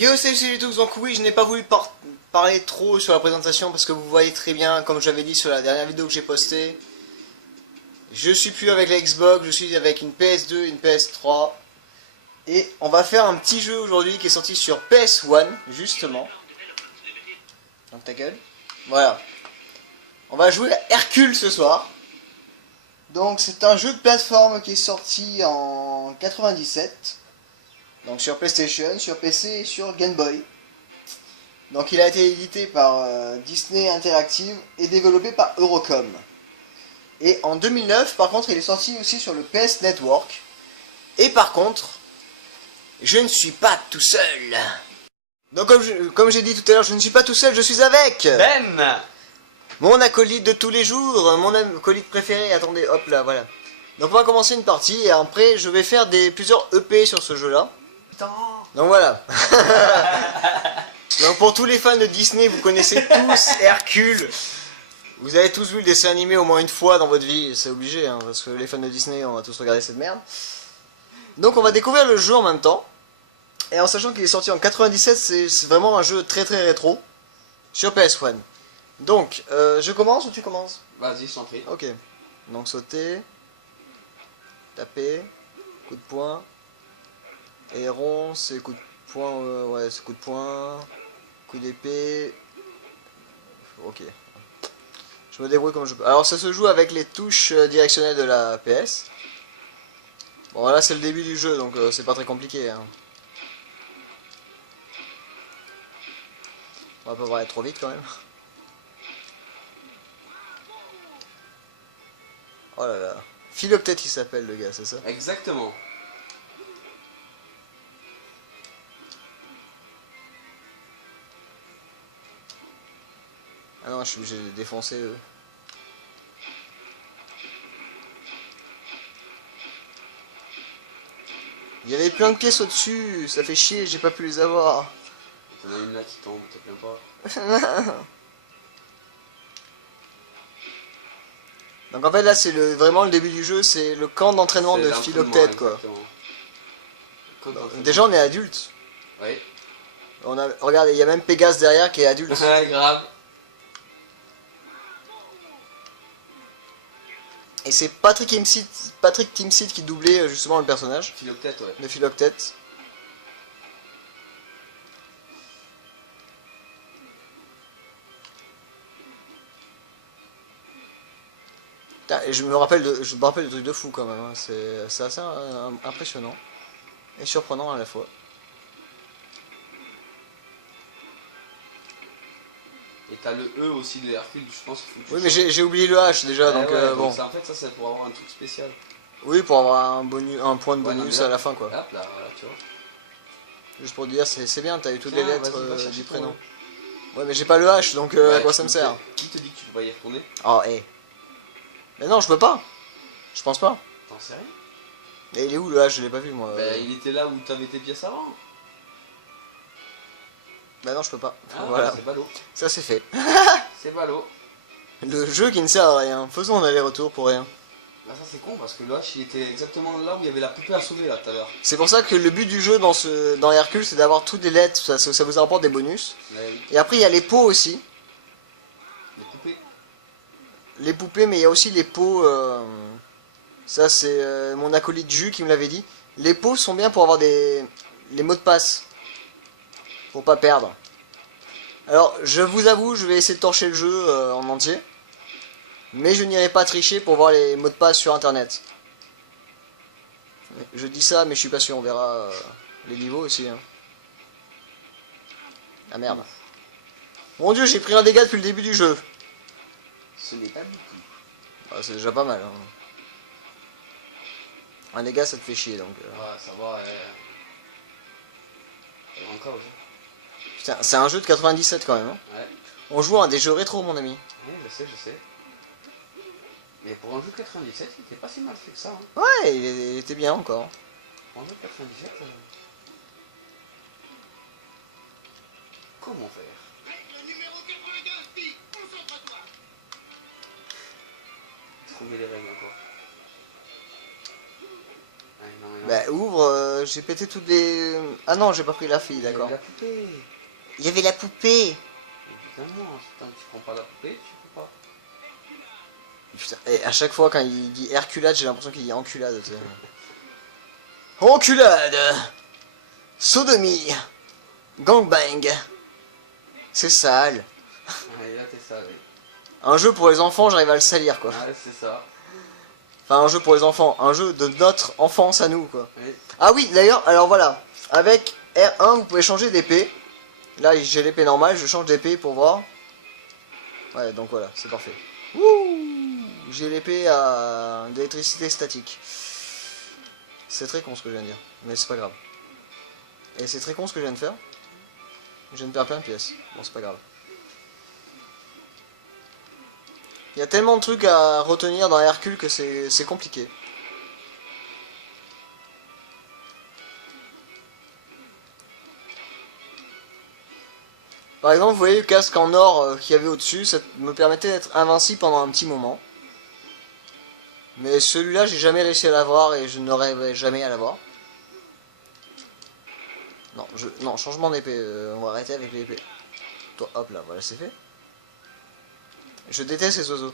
Yo, salut tous, donc oui, je n'ai pas voulu parler trop sur la présentation parce que vous voyez très bien, comme j'avais dit sur la dernière vidéo que j'ai postée, je suis plus avec la Xbox, je suis avec une PS2, une PS3, et on va faire un petit jeu aujourd'hui qui est sorti sur PS1, justement. Donc ta gueule. Voilà. On va jouer à Hercule ce soir. Donc c'est un jeu de plateforme qui est sorti en 97. Donc sur PlayStation, sur PC et sur Game Boy. Donc il a été édité par Disney Interactive et développé par Eurocom. Et en 2009, par contre, il est sorti aussi sur le PS Network. Et par contre, je ne suis pas tout seul. Donc comme j'ai dit tout à l'heure, je ne suis pas tout seul, je suis avec Ben, mon acolyte de tous les jours, mon acolyte préféré. Attendez, hop là, voilà. Donc on va commencer une partie et après je vais faire plusieurs EP sur ce jeu-là. Donc voilà. Donc pour tous les fans de Disney, vous connaissez tous Hercule. Vous avez tous vu le dessin animé au moins une fois dans votre vie, c'est obligé, hein, parce que les fans de Disney, on va tous regarder cette merde. Donc on va découvrir le jeu en même temps. Et en sachant qu'il est sorti en 97, c'est vraiment un jeu très très rétro sur PS1. Donc, je commence ou tu commences? vas-y, je t'en prie. Ok. Donc sauter, taper, coup de poing, et rond, c'est coup de poing, ouais, c'est coup de poing, coup d'épée. Ok. Je me débrouille comme je peux. Alors ça se joue avec les touches directionnelles de la PS. Bon là c'est le début du jeu donc c'est pas très compliqué. Hein. On va pas aller trop vite quand même. Oh là là. Philoctète il s'appelle le gars, c'est ça? Exactement. Ah non, je suis obligé de défoncer eux. Il y avait plein de pièces au-dessus, ça fait chier, j'ai pas pu les avoir. T'en as une là qui tombe, te plains pas. Donc en fait là c'est vraiment le début du jeu, c'est le camp d'entraînement de Philoctète quoi. Déjà on est adulte. Oui. Regarde, il y a même Pégase derrière qui est adulte. Ouais, grave. Et c'est Patrick Timsit qui doublait justement le personnage Philoctète, ouais. de Philoctète. Putain, et je me rappelle de trucs de fou quand même, hein. C'est assez impressionnant et surprenant à la fois. Et t'as le E aussi de Hercule, je pense qu'il faut que tu Oui mais changes. j'ai oublié le H déjà donc ouais, bon. en fait ça c'est pour avoir un truc spécial. Oui pour avoir un point de Ouais, non, bonus là, à la fin quoi. Hop là, voilà, tu vois. Juste pour te dire c'est bien, t'as eu toutes Tiens, les lettres vas-y, va chercher du ton prénom. E. Ouais mais j'ai pas le H donc à Ouais, quoi ça me sert? Qui te dit que tu peux pas y retourner? Oh hé. Mais non je peux pas. Je pense pas. T'en sais rien? Et il est où le H? Je l'ai pas vu moi. Bah il était là où t'avais tes pièces avant. Bah non je peux pas. Ah, Voilà. c'est ballot. Ça c'est fait. C'est ballot. Le jeu qui ne sert à rien. Faisons un aller-retour pour rien. Là ça c'est con parce que le H il était exactement là où il y avait la poupée à sauver là tout à l'heure. C'est pour ça que le but du jeu dans Hercule c'est d'avoir toutes les lettres, ça vous apporte des bonus. Oui. Et après il y a les pots aussi. Les poupées. Les poupées mais il y a aussi les pots... ça c'est mon acolyte Jus qui me l'avait dit. Les pots sont bien pour avoir les mots de passe. Pour pas perdre. Alors je vous avoue je vais essayer de torcher le jeu en entier. Mais je n'irai pas tricher pour voir les mots de passe sur internet. Je dis ça, mais je suis pas sûr, on verra les niveaux aussi. Hein. Ah merde. Mon dieu, j'ai pris un dégât depuis le début du jeu. Ce n'est pas beaucoup. Bah, c'est déjà pas mal. Hein. Un dégât, ça te fait chier donc. Ouais, ça va. Encore aussi. Putain, c'est un jeu de 97 quand même. Hein. Ouais. On joue à des jeux rétro, mon ami. Oui, je sais. Mais pour un jeu de 97, il était pas si mal fait que ça. Hein. Ouais, il était bien encore. Pour un jeu de 97, comment faire? Trouver les règles encore. Ouais, non, mais non. Bah ouvre, j'ai pété toutes les... Ah non, j'ai pas pris la fille, d'accord. La poupée. Il y avait la poupée. Évidemment, tant que tu prends pas la poupée, tu peux pas. Putain, et à chaque fois quand il dit Herculade, j'ai l'impression qu'il dit enculade, tu sais. Enculade. Sodomie. Gangbang. C'est sale. Ouais, là t'es ça, oui. Un jeu pour les enfants, j'arrive à le salir, quoi. Ouais, c'est ça. Enfin, un jeu pour les enfants. Un jeu de notre enfance à nous, quoi. Oui. Ah oui, d'ailleurs, alors voilà. Avec R1, vous pouvez changer d'épée. Là, j'ai l'épée normale, je change d'épée pour voir. Ouais, donc voilà, c'est parfait. Wouh, j'ai l'épée à d'électricité statique. C'est très con ce que je viens de dire, mais c'est pas grave. Et c'est très con ce que je viens de faire. Je viens de perdre plein de pièces. Bon, c'est pas grave. Il y a tellement de trucs à retenir dans Hercule que c'est compliqué. Par exemple, vous voyez le casque en or qu'il y avait au-dessus, ça me permettait d'être invincible pendant un petit moment. Mais celui-là, j'ai jamais réussi à l'avoir et je n'aurais jamais à l'avoir. Non, non, changement d'épée, on va arrêter avec l'épée. Toi, hop là, voilà, c'est fait. Je déteste ces oiseaux.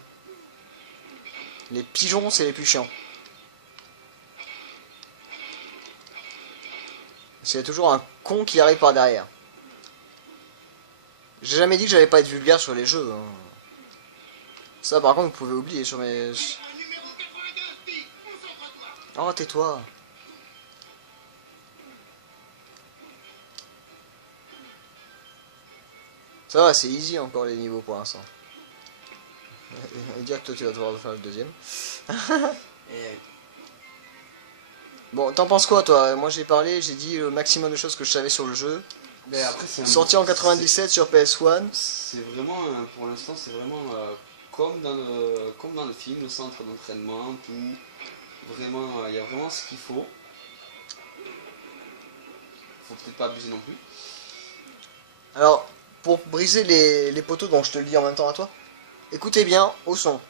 Les pigeons, c'est les plus chiants. C'est toujours un con qui arrive par derrière. J'ai jamais dit que j'allais pas être vulgaire sur les jeux. Hein. Ça, par contre, vous pouvez oublier sur mes... Oh, tais-toi. Ça va, c'est easy encore les niveaux pour l'instant. Et dire que toi tu vas devoir faire le deuxième. Et Bon, t'en penses quoi toi? Moi j'ai parlé, j'ai dit le maximum de choses que je savais sur le jeu. mais après, c'est Sorti en 97 sur PS1. C'est vraiment, pour l'instant, c'est vraiment comme dans le film, le centre d'entraînement, tout. Vraiment, il y a vraiment ce qu'il faut. Faut peut-être pas abuser non plus. Alors, pour briser les poteaux dont je te le dis en même temps à toi, écoutez bien au son.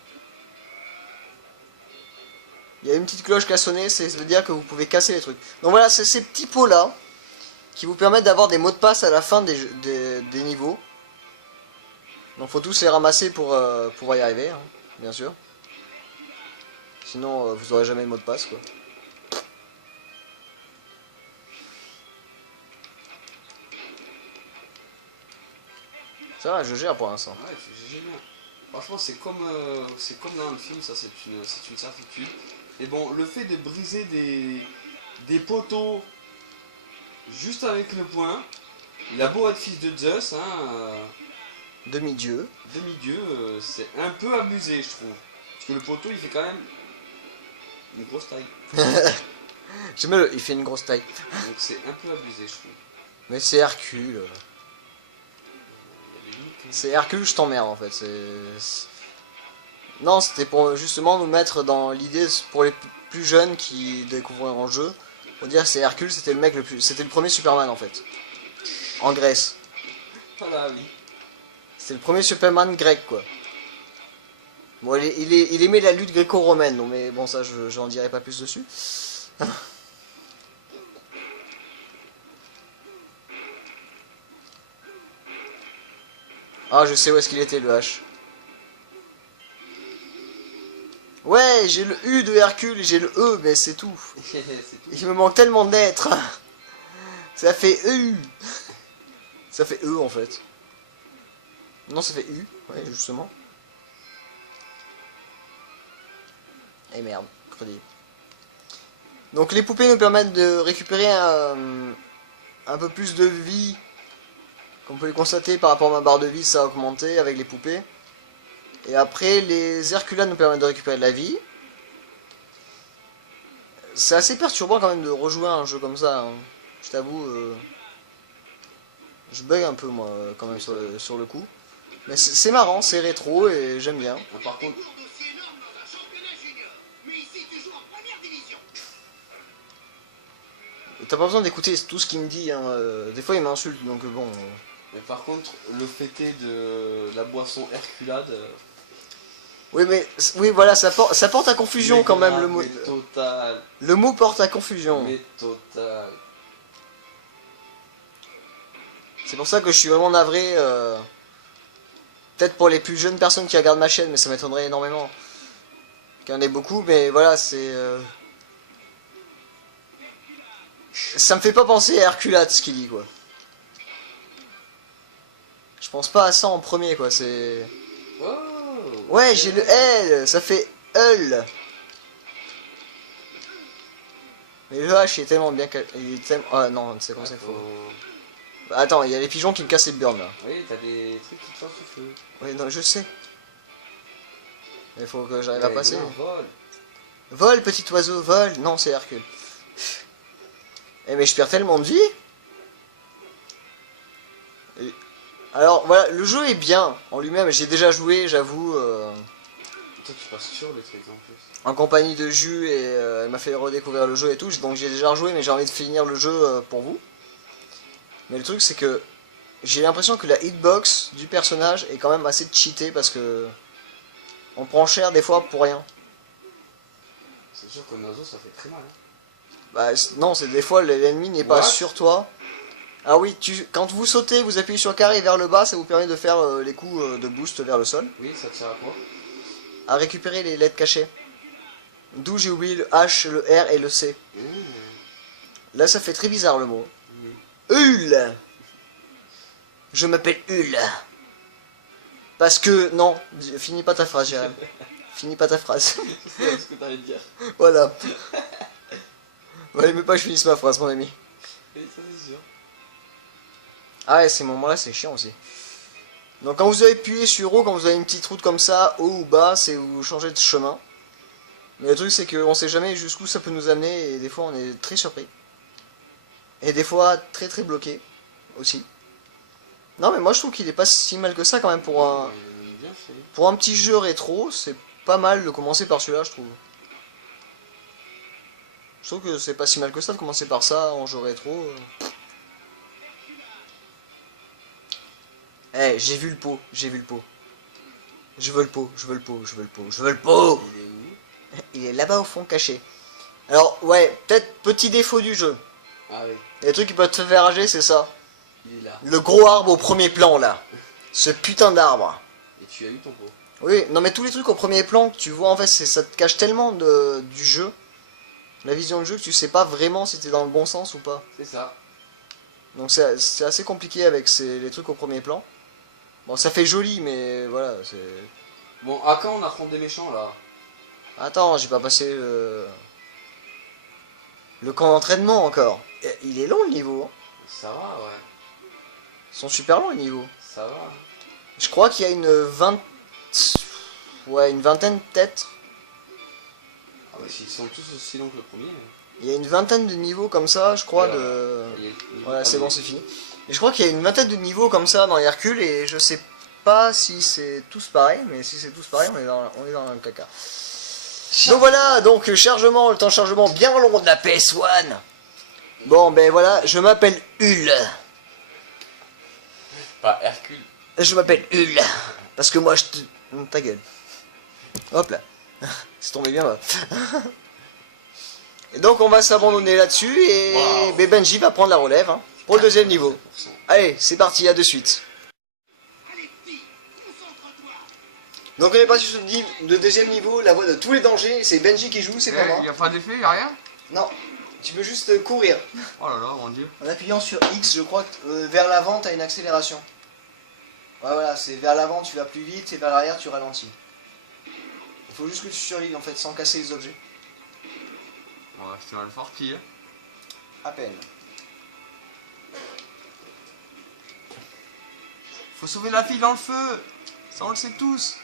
Il y a une petite cloche qui a sonné, ça veut dire que vous pouvez casser les trucs. Donc voilà, c'est ces petits pots là qui vous permettent d'avoir des mots de passe à la fin des niveaux. Donc faut tous les ramasser pour y arriver, hein, bien sûr. Sinon vous aurez jamais de mot de passe quoi. Ça va, je gère pour l'instant. Ouais, c'est génial. Franchement, c'est comme dans le film, ça c'est une certitude. Et bon, le fait de briser des poteaux juste avec le poing, il a beau être fils de Zeus, hein, Demi-dieu. demi-dieu, c'est un peu abusé, je trouve. Parce que le poteau, il fait quand même une grosse taille. Il fait une grosse taille. Donc c'est un peu abusé, je trouve. Mais c'est Hercule. Il y a des limites, hein. C'est Hercule, je t'emmerde en fait. Non, c'était pour justement nous mettre dans l'idée pour les plus jeunes qui découvriront le jeu. Pour dire que c'est Hercule, c'était le mec le plus. C'était le premier Superman en fait. En Grèce. Voilà, oui. C'était le premier Superman grec quoi. Bon, il aimait la lutte gréco-romaine, donc, mais bon, ça, j'en dirai pas plus dessus. Ah, je sais où est-ce qu'il était le H. Ouais, j'ai le U de Hercule et j'ai le E, mais c'est tout. C'est tout. Il me manque tellement d'être. Ça fait EU. Ça fait E en fait. Non, ça fait U, ouais, justement. Et merde, crédit. Donc les poupées nous permettent de récupérer un peu plus de vie. Comme vous pouvez le constater, par rapport à ma barre de vie, ça a augmenté avec les poupées. Et après, les Herculades nous permettent de récupérer de la vie. C'est assez perturbant quand même de rejouer à un jeu comme ça. Hein. Je t'avoue, je bug un peu moi quand même sur le coup. Mais c'est marrant, c'est rétro et j'aime bien. Ah, par contre, T'as pas besoin d'écouter tout ce qu'il me dit. Hein. Des fois il m'insulte donc bon. mais par contre, le fêté de la boisson Herculade, Oui, mais oui, voilà, ça porte à confusion Mais quand même grave, le mot. Mais total. Le mot porte à confusion. Mais total. C'est pour ça que je suis vraiment navré. Peut-être pour les plus jeunes personnes qui regardent ma chaîne, mais ça m'étonnerait énormément qu'il y en ait beaucoup. Mais voilà, c'est. Ça me fait pas penser à Herculate ce qu'il dit, quoi. Je pense pas à ça en premier, quoi. C'est. Oh, Ouais, j'ai le L, ça fait Hull. Mais le H il est tellement bien. Il est tellement. Ah non, c'est comme ça qu'il faut. Bah, attends, il y a les pigeons qui me cassent les burnes là. Oui, t'as des trucs qui te sortent sous feu. Oui, non, je sais. Il faut que j'arrive à passer. Vole. Vole, petit oiseau, vole. Non, c'est Hercule. Eh, mais je perds tellement de vie. Alors, voilà, le jeu est bien en lui-même. J'ai déjà joué, j'avoue, Toi, tu passes sur les trucs en plus. en compagnie de Jus et elle m'a fait redécouvrir le jeu et tout. Donc, j'ai déjà rejoué, mais j'ai envie de finir le jeu pour vous. Mais le truc, c'est que j'ai l'impression que la hitbox du personnage est quand même assez cheatée parce que on prend cher des fois pour rien. C'est sûr qu'un oiseau, ça fait très mal. Hein. Bah non, c'est des fois l'ennemi n'est pas What? sur toi. Ah oui, quand vous sautez, vous appuyez sur carré vers le bas, ça vous permet de faire les coups de boost vers le sol. Oui, ça te sert à quoi? À récupérer les lettres cachées. D'où j'ai oublié le H, le R et le C. Là, ça fait très bizarre le mot. Hul. Je m'appelle Hul. Parce que... Non, finis pas ta phrase, Jérém. Finis pas ta phrase. C'est ce que t'allais dire. Voilà. Ouais, mais pas que je finisse ma phrase, mon ami. Oui, ça c'est sûr. Ah ouais, ces moments-là, c'est chiant aussi. Donc quand vous avez appuyé sur haut, quand vous avez une petite route comme ça, haut ou bas, c'est vous changez de chemin. Mais le truc, c'est qu'on sait jamais jusqu'où ça peut nous amener, et des fois, on est très surpris. Et des fois, très très bloqué, aussi. Non, mais moi, je trouve qu'il est pas si mal que ça, quand même, pour un... Il est bien fait. Pour un petit jeu rétro, c'est pas mal de commencer par celui-là, je trouve. Je trouve que c'est pas si mal que ça de commencer par ça en jeu rétro. Eh, j'ai vu le pot, j'ai vu le pot. Je veux le pot, je veux le pot, je veux le pot, je veux le pot. Il est où? Il est là-bas au fond caché. Alors, ouais, peut-être petit défaut du jeu. Ah oui, Les trucs qui peuvent te faire rager, c'est ça. il est là. Le gros arbre au premier plan, là. Ce putain d'arbre. Et tu as eu ton pot. Oui, non mais tous les trucs au premier plan que tu vois, en fait, ça te cache tellement du jeu. La vision du jeu que tu sais pas vraiment si t'es dans le bon sens ou pas. C'est ça. Donc c'est assez compliqué avec les trucs au premier plan. Bon, ça fait joli, mais voilà, c'est... Bon, à quand on affronte des méchants là? Attends, j'ai pas passé le camp d'entraînement encore. Il est long le niveau. Hein. Ça va, ouais. Ils sont super longs les niveaux. Ça va. Je crois qu'il y a une vingtaine peut-être. Ah bah s'ils sont tous aussi longs que le premier. Il y a une vingtaine de niveaux comme ça, je crois, Voilà. de... Il y a- Voilà, c'est bon, c'est fini. Et je crois qu'il y a une vingtaine de niveaux comme ça dans Hercule et je sais pas si c'est tous pareil, mais si c'est tous pareil, on est dans le caca. Donc voilà, donc chargement, le temps de chargement bien long de la PS1. Bon, ben voilà, je m'appelle Hul. Pas Hercule. Je m'appelle Hul. Parce que moi, je te... Ta gueule. Hop là. C'est tombé bien là. Et donc on va s'abandonner là-dessus et Wow. ben, Benji va prendre la relève hein, pour le deuxième niveau. 100%. Allez, c'est parti, à de suite. Donc on est parti sur le deuxième niveau, la voie de tous les dangers, c'est Benji qui joue, c'est pas moi. Il y a pas d'effet, y a rien? Non, tu peux juste courir. Oh là là, mon dieu. En appuyant sur X, je crois que vers l'avant, tu as une accélération. Ouais, voilà, c'est vers l'avant, tu vas plus vite, et vers l'arrière, tu ralentis. Il faut juste que tu survives, en fait, sans casser les objets. On va acheter mal sorti. Hein. À peine. Faut sauver la fille dans le feu. Ça, on le sait tous.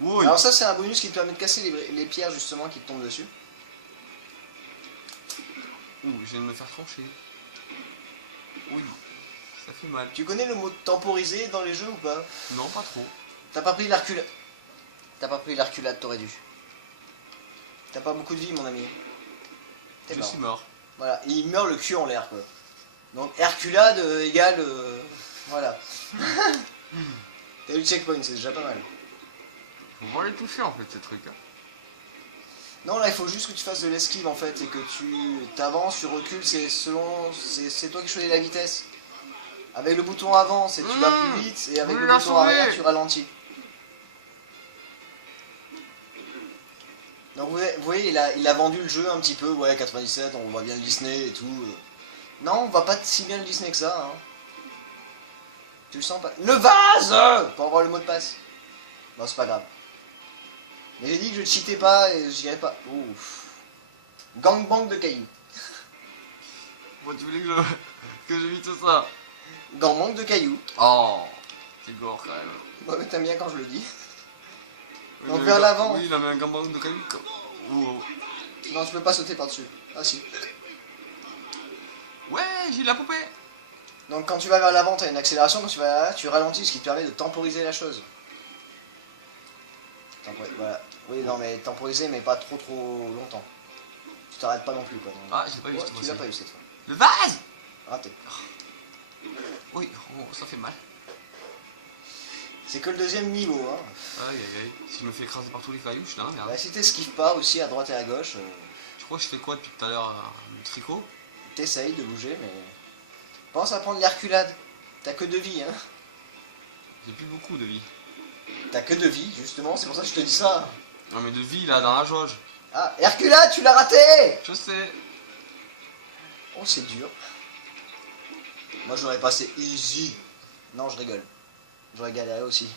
Oui. Alors ça, c'est un bonus qui te permet de casser les pierres, justement, qui te tombent dessus. Ouh, je viens de me faire trancher. Oui. Ça fait mal. Tu connais le mot temporiser dans les jeux ou pas? Non, pas trop. T'as pas pris l'Hercule. T'as pas pris l'Herculate, t'aurais dû. T'as pas beaucoup de vie, mon ami. T'es Je mort. suis mort. Voilà, et il meurt le cul en l'air, quoi. Donc Herculade égale... voilà. T'as eu le checkpoint, c'est déjà pas mal. Faut voir les toucher en fait ces trucs. Hein. Non, là il faut juste que tu fasses de l'esquive en fait et que tu t'avances, tu recules, c'est toi qui choisis la vitesse. Avec le bouton avant, c'est tu vas plus vite et avec le bouton arrière, tu ralentis. Donc vous voyez, il a vendu le jeu un petit peu, ouais 97, on voit bien le Disney et tout. Non, on voit pas si bien le Disney que ça. Hein. Tu le sens pas. Le vase pour avoir le mot de passe. Bon, c'est pas grave. Mais j'ai dit que je cheatais pas et j'irais pas. Ouf. Gangbang de cailloux. Bon, tu voulais que j'évite ça? Gangbang de cailloux. Oh, c'est gore quand même. Bon, mais t'aimes bien quand je le dis. Oui, Donc vers l'avant. Oui, il a mis un gangbang de caillou. Oh. Non, tu peux pas sauter par-dessus. Ah si. Ouais, j'ai la poupée. Donc quand tu vas vers l'avant, tu as une accélération, quand tu vas vers l'arrière, tu ralentis, ce qui te permet de temporiser la chose. Voilà. Oui, non, mais temporiser, mais pas trop longtemps. Tu t'arrêtes pas non plus, quoi. Ah, j'ai pas vu ouais, cette fois. Tu l'as pas eu cette fois. Le vase. Raté. Oui, oh, ça fait mal. C'est que le deuxième niveau, hein. Aïe aïe aïe. Si je me fais écraser par tous les cailloux, je suis dans la merde. Bah, si t'esquives pas aussi à droite et à gauche, Tu crois que je fais quoi depuis tout à l'heure? Le tricot? t'essayes de bouger, mais... Pense à prendre les reculades. T'as que 2 vies, hein. J'ai plus beaucoup de vie. T'as que 2 vies, justement, c'est pour ça que je te dis ça. Non mais de vie là, dans la jauge. Ah, Herculade, tu l'as raté! Je sais. Oh, c'est dur. Moi, j'aurais passé easy. Non, je rigole. J'aurais galéré aussi.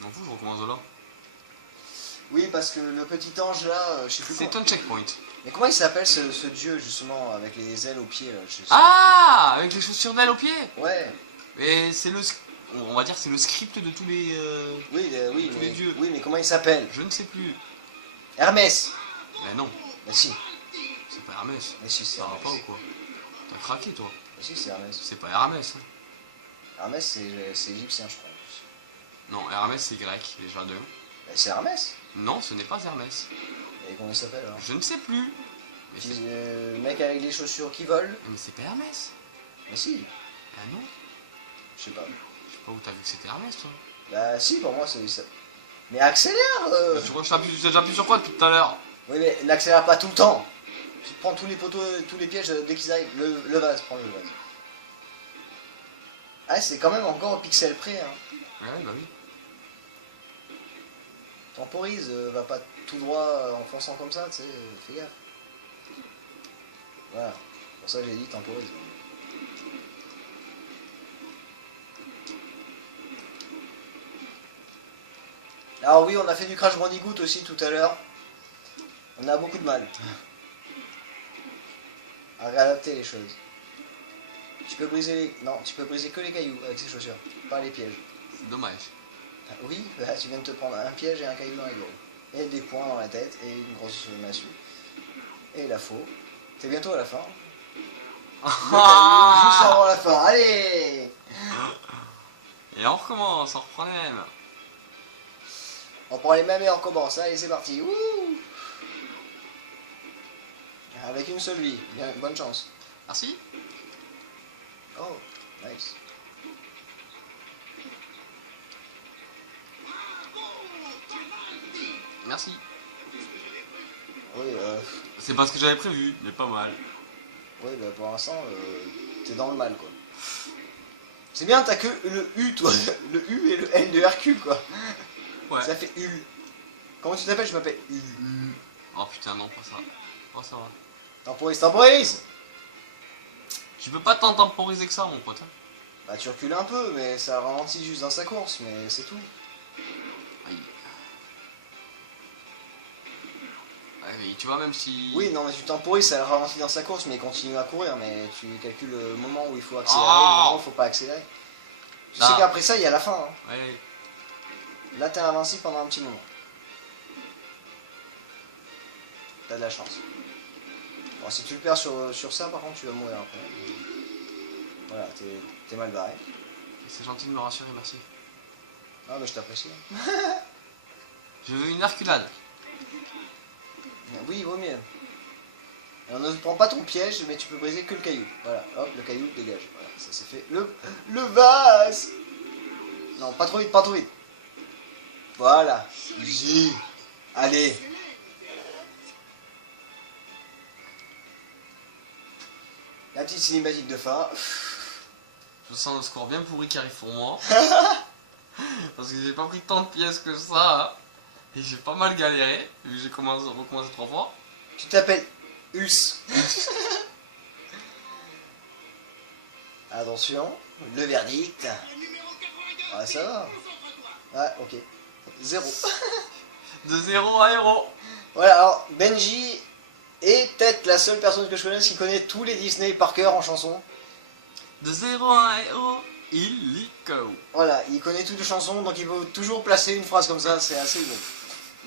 M'en fous, je recommence de là. Oui, parce que le petit ange là, je sais plus C'est comment... un checkpoint. Mais comment il s'appelle ce dieu, justement, avec les ailes aux pieds là, je sais... Ah, avec les chaussures d'ailes aux pieds. Ouais. Et c'est le... On va dire c'est le script de tous les... Oui, oui, tous mais... les dieux. Oui, mais comment il s'appelle? Je ne sais plus. Hermès. Mais non, Mais si. c'est pas Hermès. Mais si, c'est Ça va Hermès. pas ou quoi? T'as craqué toi? Mais si, c'est Hermès. C'est pas Hermès. Hein. Hermès, c'est égyptien, je crois. Non, Hermès c'est grec, déjà deux. Mais c'est Hermès. Non, ce n'est pas Hermès. Et comment il s'appelle alors? Je ne sais plus. Mais Petit, c'est mec avec des chaussures qui volent. mais c'est pas Hermès. Mais si. Ah non. Je sais pas. Je sais pas où t'as vu que c'était Hermès toi. Bah si, pour moi c'est ça. Mais accélère Tu crois que j'appuie sur quoi depuis tout à l'heure? Oui, mais n'accélère pas tout le temps. Tu prends tous les poteaux, tous les pièges dès qu'ils arrivent. Le vase, prends le vase. Ah, c'est quand même encore au pixel près. Hein. Ouais, bah oui. Temporise, va pas tout droit en fonçant comme ça, tu sais, fais gaffe. Voilà, c'est pour ça que j'ai dit temporise. Alors oui, on a fait du Crash Bandicoot aussi tout à l'heure. On a beaucoup de mal à réadapter les choses. Tu peux briser les... Non, tu peux briser que les cailloux avec ces chaussures, pas les pièges. C'est dommage. Ah oui, bah, tu viens de te prendre un piège et un caillou dans la gueule. Et des poings dans la tête et une grosse massue. Et la faux. C'est bientôt à la fin. Le caillou juste avant la fin. Allez! Et on recommence, on reprend les mêmes. On prend les mêmes et on recommence. Allez, c'est parti. Wouh! Avec une seule vie. Bien, bonne chance. Merci. Oh, nice. Merci. Oui, C'est pas ce que j'avais prévu, mais pas mal. oui bah, pour l'instant, t'es dans le mal, quoi. C'est bien, t'as que le U, toi. Le U et le L de Hercule, quoi. Ouais. Ça fait U. Comment tu t'appelles? Je m'appelle U. Oh putain, non, pas ça. Oh, ça va. Temporise, temporise! Tu peux pas tant temporiser que ça, mon pote. Hein. Bah tu recules un peu, mais ça ralentit juste dans sa course, mais c'est tout. Aïe. Ouais, mais tu vois, même si... Oui, non, mais tu temporises, ça ralentit dans sa course, mais il continue à courir, mais tu calcules le moment où il faut accélérer, le moment où il faut pas accélérer. Tu sais qu'après ça, il y a la fin. Hein. Ouais. Là, t'es invincible pendant un petit moment. T'as de la chance. Bon, si tu le perds sur ça, par contre, tu vas mourir après. Voilà, t'es mal barré. C'est gentil de me rassurer, merci. Ah, mais je t'apprécie. Je veux une Herculade. Oui, il vaut mieux. Alors, ne prends pas ton piège, mais tu peux briser que le caillou. Voilà, hop, le caillou dégage. Voilà, ça c'est fait. Le vase! Non, pas trop vite, pas trop vite. Voilà. J. Allez. La petite cinématique de fin. Je sens le score bien pourri qui arrive pour moi. Parce que j'ai pas pris tant de pièces que ça. Hein. Et j'ai pas mal galéré. Vu que j'ai recommencé 3 fois. Tu t'appelles Us. Attention, le verdict. Ah, ça va. Ouais, ok. 0. De 0 à 0. Voilà, alors Benji est peut-être la seule personne que je connaisse qui connaît tous les Disney par cœur en chanson. De 0 à 1 héros, illico. Voilà, il connaît toutes les chansons, donc il peut toujours placer une phrase comme ça, c'est assez bon.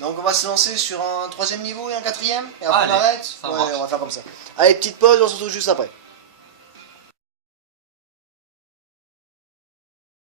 Donc on va se lancer sur un 3e niveau et un 4e, et après Allez, on arrête. ça Ouais, marche. on va faire comme ça. Allez, petite pause, on se retrouve juste après.